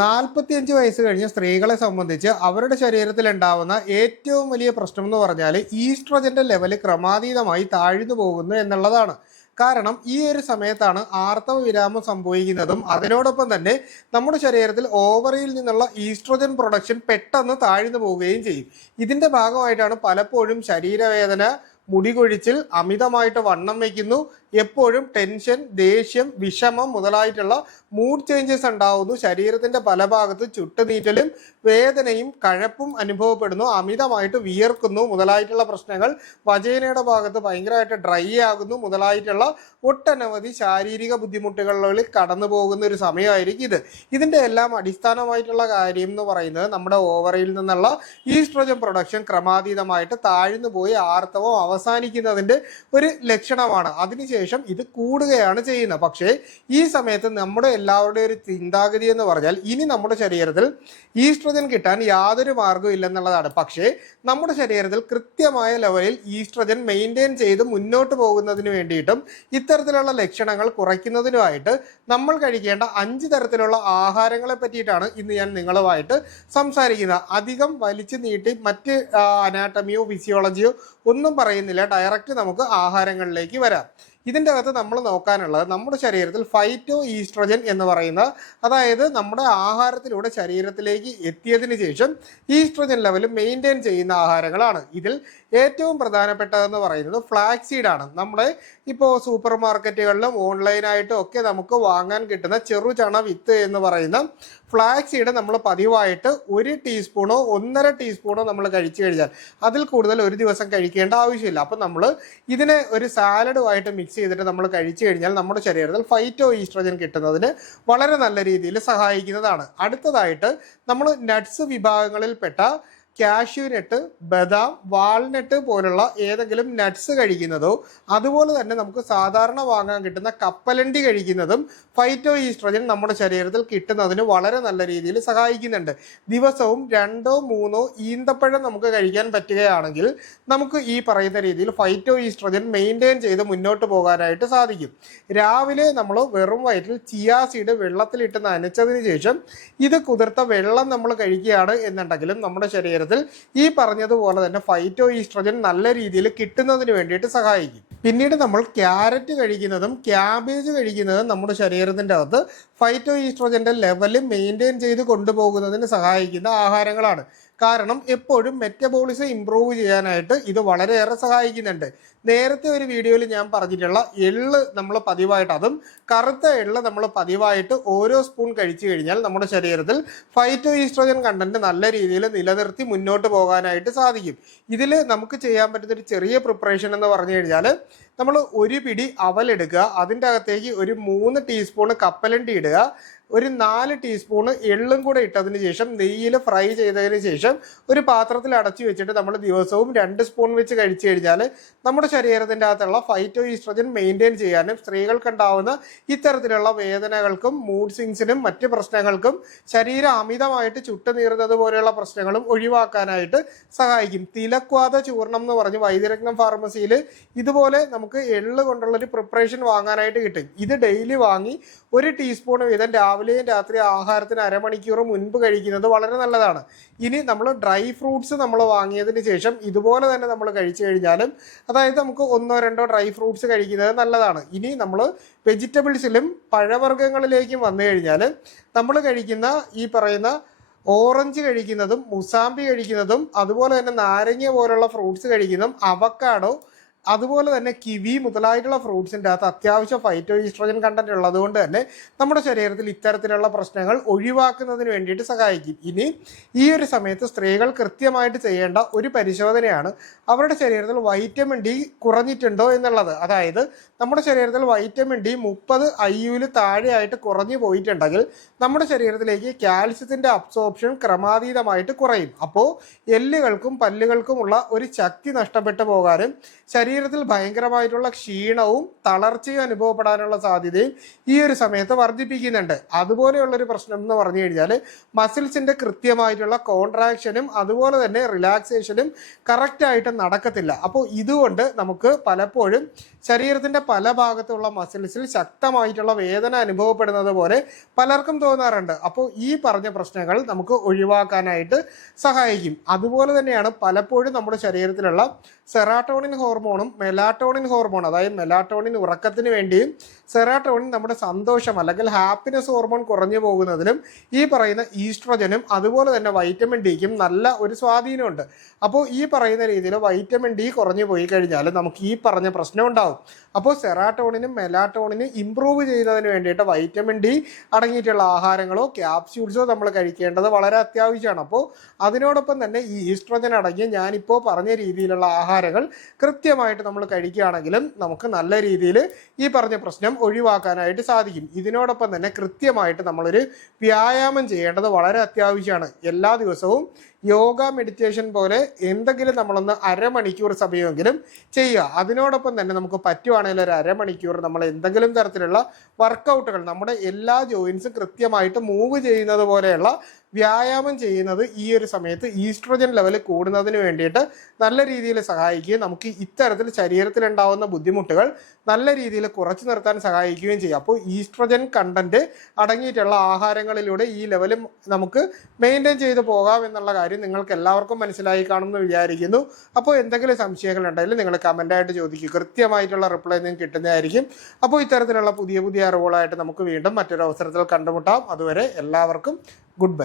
45 വയസ്സ് കഴിഞ്ഞ സ്ത്രീകളെ സംബന്ധിച്ച് അവരുടെ ശരീരത്തിൽ ഉണ്ടാവുന്ന ഏറ്റവും വലിയ പ്രശ്നം എന്ന് പറഞ്ഞാൽ ഈസ്ട്രജന്റെ ലെവൽ ക്രമാതീതമായി താഴ്ന്നു പോകുന്നു എന്നുള്ളതാണ്. കാരണം ഈ ഒരു സമയത്താണ് ആർത്തവ വിരാമം സംഭവിക്കുന്നതും അതിനോടൊപ്പം തന്നെ നമ്മുടെ ശരീരത്തിൽ ഓവറിയിൽ നിന്നുള്ള ഈസ്ട്രോജൻ പ്രൊഡക്ഷൻ പെട്ടെന്ന് താഴ്ന്നു പോവുകയും ചെയ്യും. ഇതിന്റെ ഭാഗമായിട്ടാണ് പലപ്പോഴും ശരീരവേദന, മുടികൊഴിച്ചിൽ, അമിതമായിട്ട് വണ്ണം വയ്ക്കുന്നു, എപ്പോഴും ടെൻഷൻ, ദേഷ്യം, വിഷമം മുതലായിട്ടുള്ള മൂഡ് ചേഞ്ചസ് ഉണ്ടാവുന്നു, ശരീരത്തിന്റെ പല ഭാഗത്ത് ചുട്ടുനീറ്റലും വേദനയും കഴപ്പും അനുഭവപ്പെടുന്നു, അമിതമായിട്ട് വിയർക്കുന്നു മുതലായിട്ടുള്ള പ്രശ്നങ്ങൾ, വജൈനയുടെ ഭാഗത്ത് ഭയങ്കരമായിട്ട് ഡ്രൈ ആകുന്നു മുതലായിട്ടുള്ള ഒട്ടനവധി ശാരീരിക ബുദ്ധിമുട്ടുകളിൽ കടന്നു പോകുന്ന ഒരു സമയമായിരിക്കും ഇത്. ഇതിന്റെ എല്ലാം അടിസ്ഥാനമായിട്ടുള്ള കാര്യം എന്ന് പറയുന്നത് നമ്മുടെ ഓവറിയിൽ നിന്നുള്ള ഈസ്ട്രോജൻ പ്രൊഡക്ഷൻ ക്രമാതീതമായിട്ട് താഴ്ന്നു പോയി ആർത്തവം അവസാനിക്കുന്നതിന്റെ ഒരു ലക്ഷണമാണ്. അതിനുശേഷം ഇത് കൂടുകയാണ് ചെയ്യുന്നത്. പക്ഷേ ഈ സമയത്ത് നമ്മുടെ എല്ലാവരുടെയും ഒരു ചിന്താഗതി എന്ന് പറഞ്ഞാൽ ഇനി നമ്മുടെ ശരീരത്തിൽ ഈസ്ട്രോജൻ കിട്ടാൻ യാതൊരു മാർഗ്ഗവും ഇല്ലെന്നുള്ളതാണ്. പക്ഷേ നമ്മുടെ ശരീരത്തിൽ കൃത്യമായ ലെവലിൽ ഈസ്ട്രോജൻ മെയിൻറ്റെയിൻ ചെയ്ത് മുന്നോട്ട് പോകുന്നതിന് വേണ്ടിയിട്ടും ഇത്തരത്തിലുള്ള ലക്ഷണങ്ങൾ കുറയ്ക്കുന്നതിനുമായിട്ട് നമ്മൾ കഴിക്കേണ്ട 5 തരത്തിലുള്ള ആഹാരങ്ങളെ പറ്റിയിട്ടാണ് ഇന്ന് ഞാൻ നിങ്ങളുമായിട്ട് സംസാരിക്കുന്നത്. അധികം വലിച്ചു നീട്ടി മറ്റ് അനാട്ടമിയോ ഫിസിയോളജിയോ ഒന്നും പറയുന്നില്ല, ഡയറക്റ്റ് നമുക്ക് ആഹാരങ്ങളിലേക്ക് വരാം. ഇതിൻ്റെ അകത്ത് നമ്മൾ നോക്കാനുള്ളത് നമ്മുടെ ശരീരത്തിൽ ഫൈറ്റോ ഈസ്ട്രോജൻ എന്ന് പറയുന്ന, അതായത് നമ്മുടെ ആഹാരത്തിലൂടെ ശരീരത്തിലേക്ക് എത്തിയതിന് ശേഷം ഈസ്ട്രോജൻ ലെവൽ മെയിൻറ്റെയിൻ ചെയ്യുന്ന ആഹാരങ്ങളാണ്. ഇതിൽ ഏറ്റവും പ്രധാനപ്പെട്ടതെന്ന് പറയുന്നത് ഫ്ലാക്സ് സീഡാണ്. നമ്മുടെ ഇപ്പോൾ സൂപ്പർ മാർക്കറ്റുകളിലും ഓൺലൈനായിട്ടും ഒക്കെ നമുക്ക് വാങ്ങാൻ കിട്ടുന്ന ചെറുചണ വിത്ത് എന്ന് പറയുന്ന ഫ്ലാക്സ് സീഡ് നമ്മൾ പതിവായിട്ട് 1 ടീസ്പൂണോ 1.5 ടീസ്പൂണോ നമ്മൾ കഴിച്ചു കഴിഞ്ഞാൽ അതിൽ കൂടുതൽ ഒരു ദിവസം കഴിക്കേണ്ട ആവശ്യമില്ല. അപ്പം നമ്മൾ ഇതിനെ ഒരു സാലഡുമായിട്ട് മിക്സ് ചെയ്തിട്ട് നമ്മൾ കഴിച്ചു കഴിഞ്ഞാൽ നമ്മുടെ ശരീരത്തിൽ ഫൈറ്റോ ഈസ്ട്രോജൻ കിട്ടുന്നതിന് വളരെ നല്ല രീതിയിൽ സഹായിക്കുന്നതാണ്. അടുത്തതായിട്ട് നമ്മൾ നട്ട്സ് വിഭാഗങ്ങളിൽപ്പെട്ട കാഷ്യൂനട്ട്, ബദാം, വാൾനട്ട് പോലുള്ള ഏതെങ്കിലും നട്ട്സ് കഴിക്കുന്നതോ അതുപോലെ തന്നെ നമുക്ക് സാധാരണ വാങ്ങാൻ കിട്ടുന്ന കപ്പലണ്ടി കഴിക്കുന്നതും ഫൈറ്റോ ഈസ്ട്രോജൻ നമ്മുടെ ശരീരത്തിൽ കിട്ടുന്നതിന് വളരെ നല്ല രീതിയിൽ സഹായിക്കുന്നുണ്ട്. ദിവസവും 2 or 3 ഈന്തപ്പഴം നമുക്ക് കഴിക്കാൻ പറ്റുകയാണെങ്കിൽ നമുക്ക് ഈ പറയുന്ന രീതിയിൽ ഫൈറ്റോ ഈസ്ട്രോജൻ മെയിൻറ്റെയിൻ ചെയ്ത് മുന്നോട്ട് പോകാനായിട്ട് സാധിക്കും. രാവിലെ നമ്മൾ വെറും വയറ്റിൽ ചിയാ സീഡ് വെള്ളത്തിലിട്ട് നനച്ചതിന് ശേഷം ഇത് കുതിർത്ത വെള്ളം നമ്മൾ കഴിക്കുകയാണ് എന്നുണ്ടെങ്കിലും നമ്മുടെ ശരീരത്തിൽ ഈ പറഞ്ഞതുപോലെ തന്നെ ഫൈറ്റോ ഈസ്ട്രോജൻ നല്ല രീതിയിൽ കിട്ടുന്നതിന് വേണ്ടിയിട്ട് സഹായിക്കും. പിന്നീട് നമ്മൾ ക്യാരറ്റ് കഴിക്കുന്നതും ക്യാബേജ് കഴിക്കുന്നതും നമ്മുടെ ശരീരത്തിൻ്റെ അകത്ത് ഫൈറ്റോ ഈസ്ട്രോജൻ്റെ ലെവൽ മെയിൻറ്റെയിൻ ചെയ്ത് കൊണ്ടുപോകുന്നതിന് സഹായിക്കുന്ന ആഹാരങ്ങളാണ്. കാരണം എപ്പോഴും മെറ്റബോളിസം ഇംപ്രൂവ് ചെയ്യാനായിട്ട് ഇത് വളരെയേറെ സഹായിക്കുന്നുണ്ട്. നേരത്തെ ഒരു വീഡിയോയിൽ ഞാൻ പറഞ്ഞിട്ടുള്ള എള്ള് നമ്മൾ പതിവായിട്ട്, അതും കറുത്ത എള്ള് നമ്മൾ പതിവായിട്ട് ഓരോ സ്പൂൺ കഴിച്ചു കഴിഞ്ഞാൽ നമ്മുടെ ശരീരത്തിൽ ഫൈറ്റോ ഈസ്ട്രോജൻ കണ്ടന്റ് നല്ല രീതിയിൽ നിലനിർത്തി മുന്നോട്ട് പോകാനായിട്ട് സാധിക്കും. ഇതിൽ നമുക്ക് ചെയ്യാൻ പറ്റുന്ന ഒരു ചെറിയ പ്രിപ്പറേഷൻ എന്ന് പറഞ്ഞു കഴിഞ്ഞാൽ നമ്മൾ ഒരു പിടി അവലെടുക്കുക, അതിൻ്റെ അകത്തേക്ക് ഒരു 3 ടീസ്പൂൺ കപ്പലണ്ടി ഇടുക, ഒരു 4 ടീസ്പൂൺ എള്ളും കൂടെ ഇട്ടതിന് ശേഷം നെയ്യിൽ ഫ്രൈ ചെയ്തതിന് ശേഷം ഒരു പാത്രത്തിൽ അടച്ചു വെച്ചിട്ട് നമ്മൾ ദിവസവും 2 സ്പൂൺ വെച്ച് കഴിച്ചു കഴിഞ്ഞാൽ നമ്മുടെ ശരീരത്തിൻ്റെ അകത്തുള്ള ഫൈറ്റോ ഈസ്ട്രോജൻ മെയിൻറ്റെയിൻ ചെയ്യാനും സ്ത്രീകൾക്കുണ്ടാവുന്ന ഇത്തരത്തിലുള്ള വേദനകൾക്കും മൂഡ് സ്വിങ്സിനും മറ്റ് പ്രശ്നങ്ങൾക്കും ശരീരം അമിതമായിട്ട് ചുട്ടുനീറുന്നത് പോലെയുള്ള പ്രശ്നങ്ങളും ഒഴിവാക്കാനായിട്ട് സഹായിക്കും. തിലക്വാത ചൂർണം എന്ന് പറഞ്ഞ് വൈദ്യരത്നം ഫാർമസിയിൽ ഇതുപോലെ നമുക്ക് എള്ള് കൊണ്ടുള്ളൊരു പ്രിപ്പറേഷൻ വാങ്ങാനായിട്ട് കിട്ടും. ഇത് ഡെയിലി വാങ്ങി 1 ടീസ്പൂൺ വീതം രാവിലെയും രാത്രി ആഹാരത്തിന് അരമണിക്കൂർ മുൻപ് കഴിക്കുന്നത് വളരെ നല്ലതാണ്. ഇനി നമ്മൾ ഡ്രൈ ഫ്രൂട്ട്സ് നമ്മൾ വാങ്ങിയതിന് ശേഷം ഇതുപോലെ തന്നെ നമ്മൾ കഴിച്ചു കഴിഞ്ഞാലും, അതായത് നമുക്ക് 1 or 2 ഡ്രൈ ഫ്രൂട്ട്സ് കഴിക്കുന്നത് നല്ലതാണ്. ഇനി നമ്മൾ വെജിറ്റബിൾസിലും പഴവർഗ്ഗങ്ങളിലേക്കും വന്നു കഴിഞ്ഞാൽ നമ്മൾ കഴിക്കുന്ന ഈ പറയുന്ന ഓറഞ്ച് കഴിക്കുന്നതും മുസാമ്പി കഴിക്കുന്നതും അതുപോലെ തന്നെ നാരങ്ങ പോലുള്ള ഫ്രൂട്ട്സ് കഴിക്കുന്നതും അവക്കാഡോ അതുപോലെ തന്നെ കിവി മുതലായിട്ടുള്ള ഫ്രൂട്ട്സിൻ്റെ അകത്ത് അത്യാവശ്യം ഫൈറ്റോ ഈസ്ട്രോജൻ കണ്ടന്റ് ഉള്ളത് കൊണ്ട് തന്നെ നമ്മുടെ ശരീരത്തിൽ ഇത്തരത്തിലുള്ള പ്രശ്നങ്ങൾ ഒഴിവാക്കുന്നതിന് വേണ്ടിയിട്ട് സഹായിക്കും. ഇനി ഈ ഒരു സമയത്ത് സ്ത്രീകൾ കൃത്യമായിട്ട് ചെയ്യേണ്ട ഒരു പരിശോധനയാണ് അവരുടെ ശരീരത്തിൽ വൈറ്റമിൻ ഡി കുറഞ്ഞിട്ടുണ്ടോ എന്നുള്ളത്. അതായത് നമ്മുടെ ശരീരത്തിൽ വൈറ്റമിൻ ഡി 30 IU താഴെയായിട്ട് കുറഞ്ഞു പോയിട്ടുണ്ടെങ്കിൽ നമ്മുടെ ശരീരത്തിലേക്ക് കാൽസ്യത്തിൻ്റെ അബ്സോർപ്ഷൻ ക്രമാതീതമായിട്ട് കുറയും. അപ്പോൾ എല്ലുകൾക്കും പല്ലുകൾക്കുമുള്ള ഒരു ശക്തി നഷ്ടപ്പെട്ടു പോകാനും ശരീരത്തിൽ ഭയങ്കരമായിട്ടുള്ള ക്ഷീണവും തളർച്ചയും അനുഭവപ്പെടാനുള്ള സാധ്യതയും ഈ ഒരു സമയത്ത് വർദ്ധിപ്പിക്കുന്നുണ്ട്. അതുപോലെയുള്ളൊരു പ്രശ്നം എന്ന് പറഞ്ഞു കഴിഞ്ഞാൽ മസിൽസിന്റെ കൃത്യമായിട്ടുള്ള കോൺട്രാക്ഷനും അതുപോലെ തന്നെ റിലാക്സേഷനും കറക്റ്റായിട്ട് നടക്കത്തില്ല. അപ്പോൾ ഇതുകൊണ്ട് നമുക്ക് പലപ്പോഴും ശരീരത്തിന്റെ പല ഭാഗത്തുള്ള മസിൽസിൽ ശക്തമായിട്ടുള്ള വേദന അനുഭവപ്പെടുന്നത് പോലെ പലർക്കും തോന്നാറുണ്ട്. അപ്പോൾ ഈ പറഞ്ഞ പ്രശ്നങ്ങൾ നമുക്ക് ഒഴിവാക്കാനായിട്ട് സഹായിക്കും. അതുപോലെ തന്നെയാണ് പലപ്പോഴും നമ്മുടെ ശരീരത്തിലുള്ള സെറാട്ടോണിൻ ഹോർമോണും മെലാട്ടോണിൻ ഹോർമോൺ, അതായത് മെലാട്ടോണിൻ ഉറക്കത്തിന് വേണ്ടിയും സെറാട്ടോണിൻ നമ്മുടെ സന്തോഷം അല്ലെങ്കിൽ ഹാപ്പിനെസ് ഹോർമോൺ കുറഞ്ഞു പോകുന്നതിനും ഈ പറയുന്ന ഈസ്ട്രോജനും അതുപോലെ തന്നെ വൈറ്റമിൻ ഡിക്കും നല്ല ഒരു സ്വാധീനമുണ്ട്. അപ്പോൾ ഈ പറയുന്ന രീതിയിൽ വൈറ്റമിൻ ഡി കുറഞ്ഞു പോയി കഴിഞ്ഞാൽ നമുക്ക് ഈ പറഞ്ഞ പ്രശ്നം ഉണ്ടാവും. അപ്പോൾ സെറാട്ടോണിനും മെലാട്ടോണിനും ഇംപ്രൂവ് ചെയ്യുന്നതിന് വേണ്ടിയിട്ട് വൈറ്റമിൻ ഡി അടങ്ങിയിട്ടുള്ള ആഹാരങ്ങളോ ക്യാപ്സ്യൂൾസോ നമ്മൾ കഴിക്കേണ്ടത് വളരെ അത്യാവശ്യമാണ്. അപ്പോൾ അതിനോടൊപ്പം തന്നെ ഈ ഈസ്ട്രോജൻ അടങ്ങിയ ഞാനിപ്പോൾ പറഞ്ഞ രീതിയിലുള്ള ആഹാരങ്ങൾ കൃത്യമായിട്ട് നമ്മൾ കഴിക്കുകയാണെങ്കിലും നമുക്ക് നല്ല രീതിയിൽ ഈ പറഞ്ഞ പ്രശ്നം ഒഴിവാക്കാനായിട്ട് സാധിക്കും. ഇതിനോടൊപ്പം തന്നെ കൃത്യമായിട്ട് നമ്മളൊരു വ്യായാമം ചെയ്യേണ്ടത് വളരെ അത്യാവശ്യമാണ്. എല്ലാ ദിവസവും യോഗ, മെഡിറ്റേഷൻ പോലെ എന്തെങ്കിലും നമ്മളൊന്ന് അരമണിക്കൂർ സമയമെങ്കിലും ചെയ്യുക. അതിനോടൊപ്പം തന്നെ നമുക്ക് പറ്റുവാണെങ്കിൽ ഒരു അരമണിക്കൂർ നമ്മൾ എന്തെങ്കിലും തരത്തിലുള്ള വർക്കൗട്ടുകൾ, നമ്മുടെ എല്ലാ ജോയിൻസും കൃത്യമായിട്ട് മൂവ് ചെയ്യുന്നത് പോലെയുള്ള വ്യായാമം ചെയ്യുന്നത് ഈ ഒരു സമയത്ത് ഈസ്ട്രോജൻ ലെവൽ കൂടുന്നതിന് വേണ്ടിയിട്ട് നല്ല രീതിയിൽ സഹായിക്കുകയും നമുക്ക് ഇത്തരത്തിൽ ശരീരത്തിലുണ്ടാവുന്ന ബുദ്ധിമുട്ടുകൾ നല്ല രീതിയിൽ കുറച്ചു നിർത്താൻ സഹായിക്കുകയും ചെയ്യും. അപ്പോൾ ഈസ്ട്രോജൻ കണ്ടന്റ് അടങ്ങിയിട്ടുള്ള ആഹാരങ്ങളിലൂടെ ഈ ലെവലും നമുക്ക് മെയിൻറ്റെയിൻ ചെയ്ത് പോകാം എന്നുള്ള കാര്യം നിങ്ങൾക്ക് എല്ലാവർക്കും മനസ്സിലായി കാണുമെന്ന് വിചാരിക്കുന്നു. അപ്പോൾ എന്തെങ്കിലും സംശയങ്ങൾ ഉണ്ടെങ്കിൽ നിങ്ങൾ കമൻ്റായിട്ട് ചോദിക്കുക, കൃത്യമായിട്ടുള്ള റിപ്ലൈ നിങ്ങൾക്ക് കിട്ടുന്നതായിരിക്കും. അപ്പോൾ ഇത്തരത്തിലുള്ള പുതിയ അറിവുകളായിട്ട് നമുക്ക് വീണ്ടും മറ്റൊരു അവസരത്തിൽ കണ്ടുമുട്ടാം. അതുവരെ എല്ലാവർക്കും ഗുഡ് ബൈ.